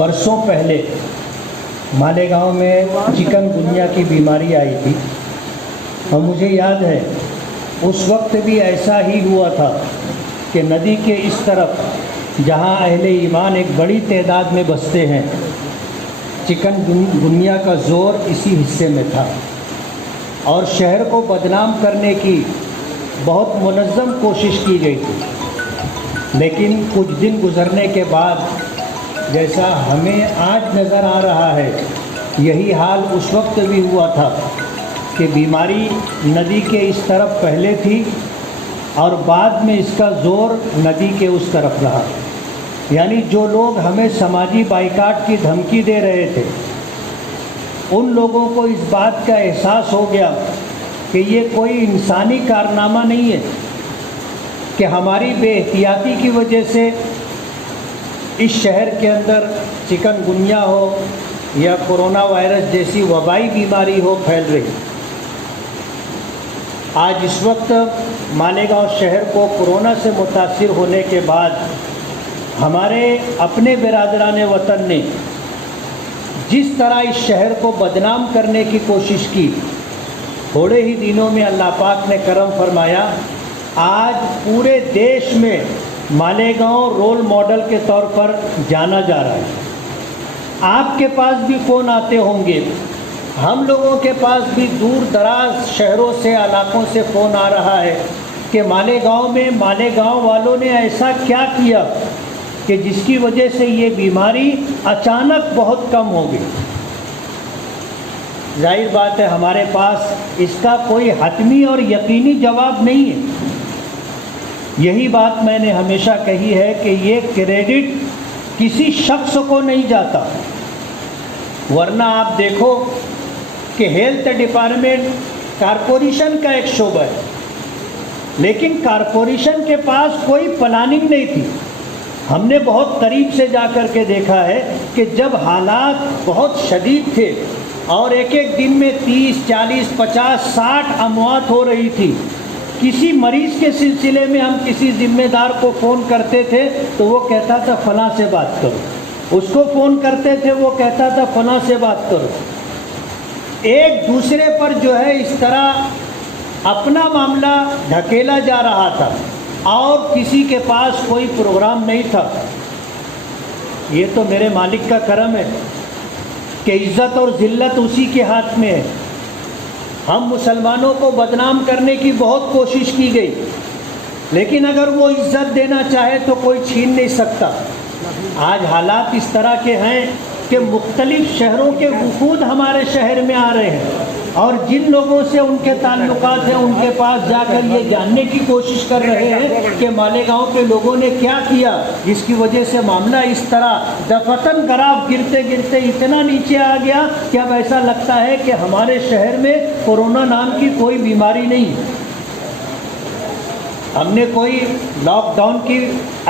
برسوں پہلے مالیگاؤں میں چکن گنیا کی بیماری آئی تھی، اور مجھے یاد ہے اس وقت بھی ایسا ہی ہوا تھا کہ ندی کے اس طرف جہاں اہل ایمان ایک بڑی تعداد میں بستے ہیں، چکن گنیا کا زور اسی حصے میں تھا، اور شہر کو بدنام کرنے کی بہت منظم کوشش کی گئی تھی۔ لیکن کچھ دن گزرنے کے بعد جیسا ہمیں آج نظر آ رہا ہے، یہی حال اس وقت بھی ہوا تھا کہ بیماری ندی کے اس طرف پہلے تھی اور بعد میں اس کا زور ندی کے اس طرف رہا۔ یعنی جو لوگ ہمیں سماجی بائیکاٹ کی دھمکی دے رہے تھے، ان لوگوں کو اس بات کا احساس ہو گیا کہ یہ کوئی انسانی کارنامہ نہیں ہے کہ ہماری بے احتیاطی کی وجہ سے اس شہر کے اندر چکن گنیا ہو یا کورونا وائرس جیسی وبائی بیماری ہو پھیل رہی۔ آج اس وقت مالیگاؤں شہر کو کورونا سے متاثر ہونے کے بعد ہمارے اپنے برادران وطن نے جس طرح اس شہر کو بدنام کرنے کی کوشش کی، تھوڑے ہی دنوں میں اللہ پاک نے کرم فرمایا، آج پورے دیش میں مالیگاؤں رول ماڈل کے طور پر جانا جا رہا ہے۔ آپ کے پاس بھی فون آتے ہوں گے، ہم لوگوں کے پاس بھی دور دراز شہروں سے علاقوں سے فون آ رہا ہے کہ مالیگاؤں میں مالیگاؤں والوں نے ایسا کیا کیا کہ جس کی وجہ سے یہ بیماری اچانک بہت کم ہو گئی۔ ظاہر بات ہے ہمارے پاس اس کا کوئی حتمی اور یقینی جواب نہیں ہے۔ یہی بات میں نے ہمیشہ کہی ہے کہ یہ کریڈٹ کسی شخص کو نہیں جاتا، ورنہ آپ دیکھو کہ ہیلتھ ڈپارٹمنٹ کارپوریشن کا ایک شعبہ ہے، لیکن کارپوریشن کے پاس کوئی پلاننگ نہیں تھی۔ ہم نے بہت قریب سے جا کر کے دیکھا ہے کہ جب حالات بہت شدید تھے اور ایک ایک دن میں 30، 40، 50، 60 اموات ہو رہی تھی، کسی مریض کے سلسلے میں ہم کسی ذمہ دار کو فون کرتے تھے تو وہ کہتا تھا فلاں سے بات کرو، اس کو فون کرتے تھے وہ کہتا تھا فلاں سے بات کرو۔ ایک دوسرے پر جو ہے اس طرح اپنا معاملہ ڈھکیلا جا رہا تھا اور کسی کے پاس کوئی پروگرام نہیں تھا۔ یہ تو میرے مالک کا کرم ہے کہ عزت اور ذلت اسی کے ہاتھ میں ہے۔ ہم مسلمانوں کو بدنام کرنے کی بہت کوشش کی گئی، لیکن اگر وہ عزت دینا چاہے تو کوئی چھین نہیں سکتا۔ آج حالات اس طرح کے ہیں کہ مختلف شہروں کے وفود ہمارے شہر میں آ رہے ہیں، اور جن لوگوں سے ان کے تعلقات ہیں ان کے پاس جا کر یہ جاننے کی کوشش کر رہے ہیں کہ مالیگاؤں کے لوگوں نے کیا کیا جس کی وجہ سے معاملہ اس طرح دفتن گراف گرتے گرتے اتنا نیچے آ گیا کہ اب ایسا لگتا ہے کہ ہمارے شہر میں کورونا نام کی کوئی بیماری نہیں۔ ہم نے کوئی لاک ڈاؤن کی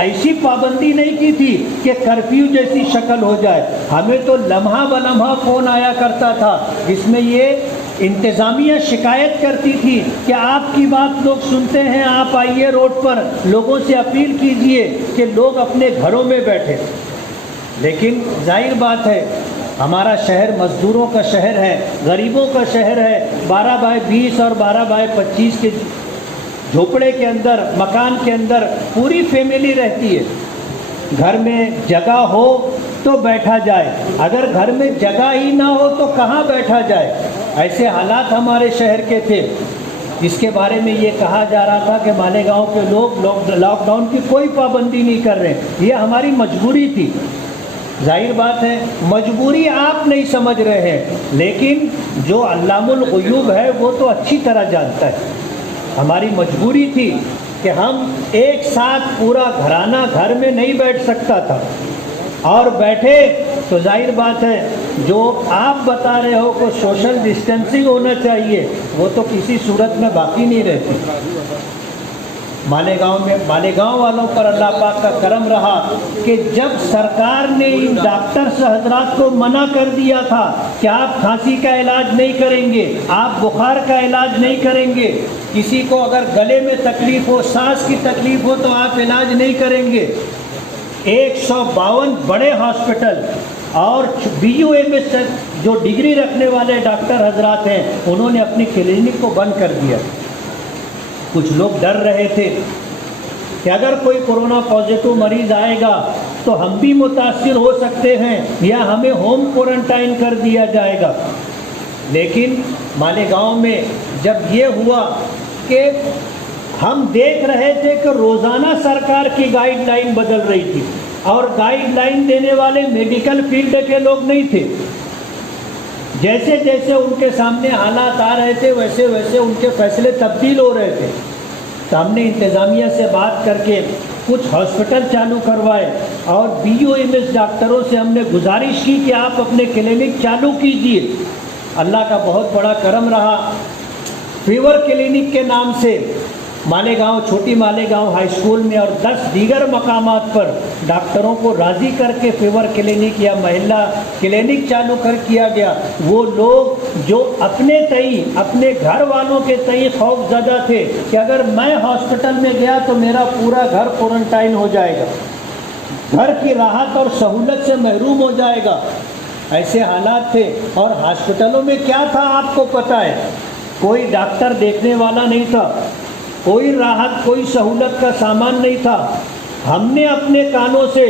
ایسی پابندی نہیں کی تھی کہ کرفیو جیسی شکل ہو جائے، ہمیں تو لمحہ بلمحہ فون آیا کرتا تھا جس میں یہ انتظامیہ شکایت کرتی تھی کہ آپ کی بات لوگ سنتے ہیں، آپ آئیے روڈ پر، لوگوں سے اپیل کیجئے کہ لوگ اپنے گھروں میں بیٹھے۔ لیکن ظاہر بات ہے ہمارا شہر مزدوروں کا شہر ہے، غریبوں کا شہر ہے، 12x20 اور 12x25 کے جھوپڑے کے اندر، مکان کے اندر پوری فیملی رہتی ہے۔ گھر میں جگہ ہو تو بیٹھا جائے، اگر گھر میں جگہ ہی نہ ہو تو کہاں بیٹھا جائے۔ ایسے حالات ہمارے شہر کے تھے، جس کے بارے میں یہ کہا جا رہا تھا کہ مالیگاؤں کے لوگ لاک ڈاؤن کی کوئی پابندی نہیں کر رہے، یہ ہماری مجبوری تھی۔ ظاہر بات ہے مجبوری آپ نہیں سمجھ رہے ہیں، لیکن جو علام الغیوب ہے وہ تو اچھی طرح جانتا ہے۔ ہماری مجبوری تھی کہ ہم ایک ساتھ پورا گھرانہ گھر میں نہیں بیٹھ سکتا تھا، اور بیٹھے تو ظاہر بات ہے جو آپ بتا رہے ہو کہ سوشل ڈسٹینسنگ ہونا چاہیے وہ تو کسی صورت میں باقی نہیں رہتی۔ مالیگاؤں والوں پر اللہ پاک کا کرم رہا کہ جب سرکار نے ان ڈاکٹرز حضرات کو منع کر دیا تھا کہ آپ کھانسی کا علاج نہیں کریں گے، آپ بخار کا علاج نہیں کریں گے، کسی کو اگر گلے میں تکلیف ہو، سانس کی تکلیف ہو تو آپ علاج نہیں کریں گے، 152 بڑے ہاسپٹل اور BUMS جو ڈگری رکھنے والے ڈاکٹر حضرات ہیں انہوں نے اپنی کلینک کو بند کر دیا۔ کچھ لوگ ڈر رہے تھے کہ اگر کوئی کورونا پازیٹو مریض آئے گا تو ہم بھی متاثر ہو سکتے ہیں یا ہمیں ہوم کوارنٹائن کر دیا جائے گا۔ لیکن مالیگاؤں میں جب یہ ہوا کہ ہم دیکھ رہے تھے کہ روزانہ سرکار کی گائیڈ لائن بدل رہی تھی اور گائیڈ لائن دینے والے میڈیکل فیلڈ کے لوگ نہیں تھے، جیسے جیسے ان کے سامنے حالات آ رہے تھے ویسے ویسے ان کے فیصلے تبدیل ہو رہے تھے۔ تو ہم نے انتظامیہ سے بات کر کے کچھ ہاسپٹل چالو کروائے اور BUMS ڈاکٹروں سے ہم نے گزارش کی کہ آپ اپنے کلینک چالو کیجیے۔ اللہ کا بہت بڑا کرم رہا، فیور کلینک کے نام سے مالیگاؤں، چھوٹی مالیگاؤں ہائی اسکول میں اور 10 دیگر مقامات پر ڈاکٹروں کو راضی کر کے فیور کلینک یا محلہ کلینک چالو کیا گیا۔ وہ لوگ جو اپنے تئیں، اپنے گھر والوں کے تئیں خوف زدہ تھے کہ اگر میں ہاسپٹل میں گیا تو میرا پورا گھر کوارنٹائن ہو جائے گا، گھر کی راحت اور سہولت سے محروم ہو جائے گا، ایسے حالات تھے۔ اور ہاسپٹلوں میں کیا تھا آپ کو پتہ ہے، کوئی ڈاکٹر دیکھنے والا نہیں تھا، کوئی راحت کوئی سہولت کا سامان نہیں تھا۔ ہم نے اپنے کانوں سے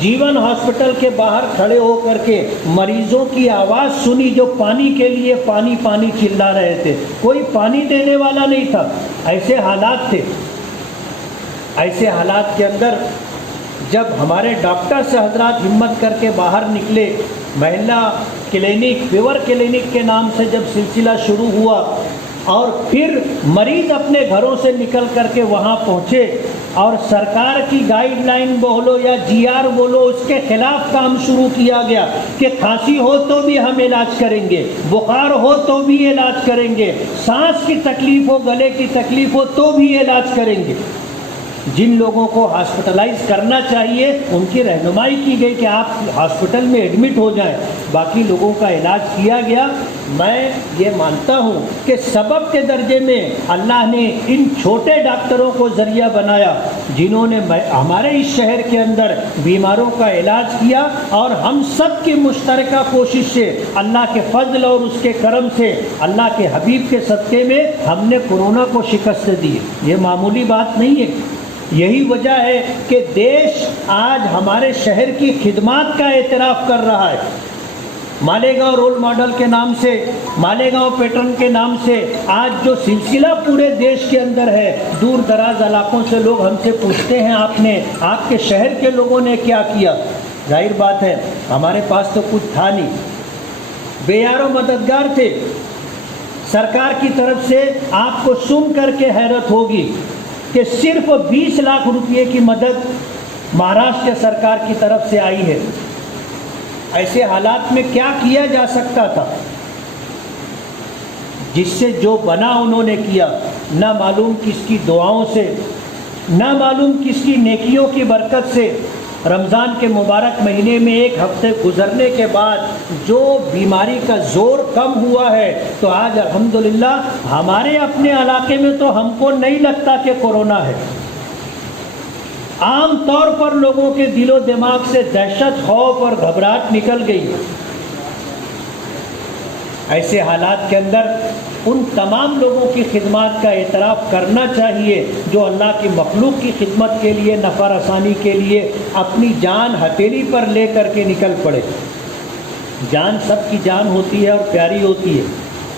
جیون ہاسپٹل کے باہر کھڑے ہو کر کے مریضوں کی آواز سنی جو پانی کے لیے پانی پانی چلا رہے تھے، کوئی پانی دینے والا نہیں تھا۔ ایسے حالات تھے۔ ایسے حالات کے اندر جب ہمارے ڈاکٹر سے حضرات ہمت کر کے باہر نکلے، محلہ کلینک، فیور کلینک کے نام سے جب سلسلہ شروع ہوا اور پھر مریض اپنے گھروں سے نکل کر کے وہاں پہنچے اور سرکار کی گائیڈ لائن بولو یا GR بولو اس کے خلاف کام شروع کیا گیا کہ کھانسی ہو تو بھی ہم علاج کریں گے، بخار ہو تو بھی علاج کریں گے، سانس کی تکلیف ہو، گلے کی تکلیف ہو تو بھی علاج کریں گے۔ جن لوگوں کو ہاسپٹلائز کرنا چاہیے ان کی رہنمائی کی گئی کہ آپ ہاسپٹل میں ایڈمٹ ہو جائیں، باقی لوگوں کا علاج کیا گیا۔ میں یہ مانتا ہوں کہ سبب کے درجے میں اللہ نے ان چھوٹے ڈاکٹروں کو ذریعہ بنایا جنہوں نے ہمارے اس شہر کے اندر بیماروں کا علاج کیا، اور ہم سب کی مشترکہ کوشش سے اللہ کے فضل اور اس کے کرم سے اللہ کے حبیب کے صدقے میں ہم نے کورونا کو شکست دی۔ یہ معمولی بات نہیں ہے۔ یہی وجہ ہے کہ دیش آج ہمارے شہر کی خدمات کا اعتراف کر رہا ہے۔ مالیگاؤں رول ماڈل کے نام سے، مالیگاؤں پیٹرن کے نام سے آج جو سلسلہ پورے دیش کے اندر ہے، دور دراز علاقوں سے لوگ ہم سے پوچھتے ہیں آپ کے شہر کے لوگوں نے کیا کیا۔ ظاہر بات ہے ہمارے پاس تو کچھ تھا نہیں، بے یار و مددگار تھے۔ سرکار کی طرف سے آپ کو سن کر کے حیرت ہوگی کہ صرف 20 لاکھ روپے کی مدد مہاراشٹر سرکار کی طرف سے آئی ہے۔ ایسے حالات میں کیا کیا جا سکتا تھا؟ جس سے جو بنا انہوں نے کیا، نہ معلوم کس کی دعاؤں سے، نہ معلوم کس کی نیکیوں کی برکت سے۔ رمضان کے مبارک مہینے میں 1 ہفتے گزرنے کے بعد جو بیماری کا زور کم ہوا ہے، تو آج الحمدللہ ہمارے اپنے علاقے میں تو ہم کو نہیں لگتا کہ کورونا ہے۔ عام طور پر لوگوں کے دل و دماغ سے دہشت، خوف اور گھبراہٹ نکل گئی۔ ایسے حالات کے اندر ان تمام لوگوں کی خدمات کا اعتراف کرنا چاہیے جو اللہ کی مخلوق کی خدمت کے لیے، نفع رسانی کے لیے اپنی جان ہتھیلی پر لے کر کے نکل پڑے۔ جان سب کی جان ہوتی ہے اور پیاری ہوتی ہے،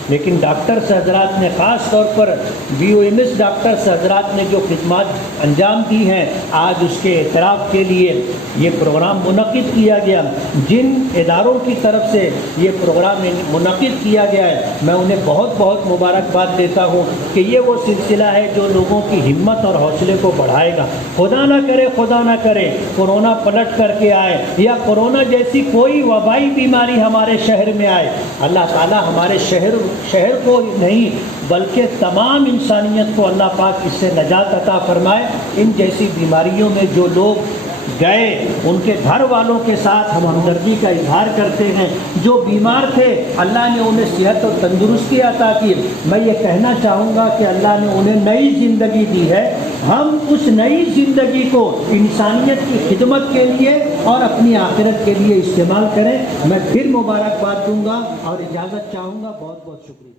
لیکن ڈاکٹر سے حضرات نے، خاص طور پر BUMS ڈاکٹر سے حضرات نے جو خدمات انجام دی ہیں، آج اس کے اعتراف کے لیے یہ پروگرام منعقد کیا گیا۔ جن اداروں کی طرف سے یہ پروگرام منعقد کیا گیا ہے، میں انہیں بہت بہت مبارکباد دیتا ہوں کہ یہ وہ سلسلہ ہے جو لوگوں کی ہمت اور حوصلے کو بڑھائے گا۔ خدا نہ کرے کورونا پلٹ کر کے آئے یا کورونا جیسی کوئی وبائی بیماری ہمارے شہر میں آئے۔ اللہ تعالیٰ ہمارے شہر کو نہیں بلکہ تمام انسانیت کو اللہ پاک اس سے نجات عطا فرمائے۔ ان جیسی بیماریوں میں جو لوگ گئے ان کے گھر والوں کے ساتھ ہم ہمدردی کا اظہار کرتے ہیں۔ جو بیمار تھے اللہ نے انہیں صحت اور تندرستی عطا کی۔ میں یہ کہنا چاہوں گا کہ اللہ نے انہیں نئی زندگی دی ہے۔ ہم اس نئی زندگی کو انسانیت کی خدمت کے لیے اور اپنی آخرت کے لیے استعمال کریں۔ میں پھر مبارکباد دوں گا اور اجازت چاہوں گا۔ بہت بہت شکریہ۔